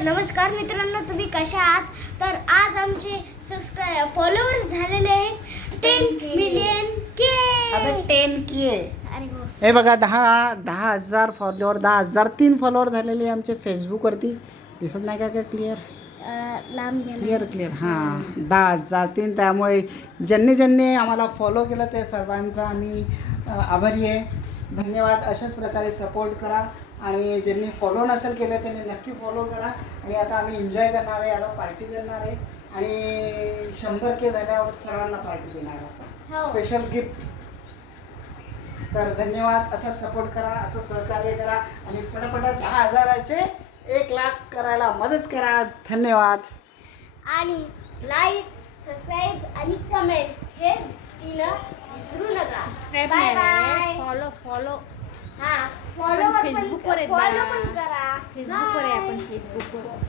तर नमस्कार मित्रांनो, तुम्ही कशा आहात? तर आज आमचे फॉलोअर्स झालेले आहेत 10 मिलियन के. अबे 10K. अरे हो. हे बघा 10,000 फॉलोअर, 10,003 फॉलोअर झालेले आमचे फेसबुकवरती. दिसत नाही का क्लिअर? लांब घ्या. क्लिअर हां 10,003. त्यामुळे ज्यांनी आम्हाला फॉलो केलं ते सर्वांचा आम्ही आभारी आहे. धन्यवाद. अशाच प्रकारे सपोर्ट करा आणि ज्यांनी फॉलो नसेल केलं त्यांनी नक्की फॉलो करा. आणि आता आम्ही एन्जॉय करणार आहे, आता पार्टी करणार आहे आणि 100K झाल्यावर सर्वांना पार्टी देणार आहे, स्पेशल गिफ्ट. तर धन्यवाद. असं सपोर्ट करा, असं सहकार्य करा आणि पटापट 10,000चे 1,00,000 करायला मदत करा. धन्यवाद. आणि लाईक, सबस्क्राईब आणि कमेंट हे तीन विसरू नका. Subscribe bye bye. फॉलो हा, फॉलो फेसबुकवर आहेत फॉलो ना. पण करा. फेसबुकवर आहे आपण फेसबुकवर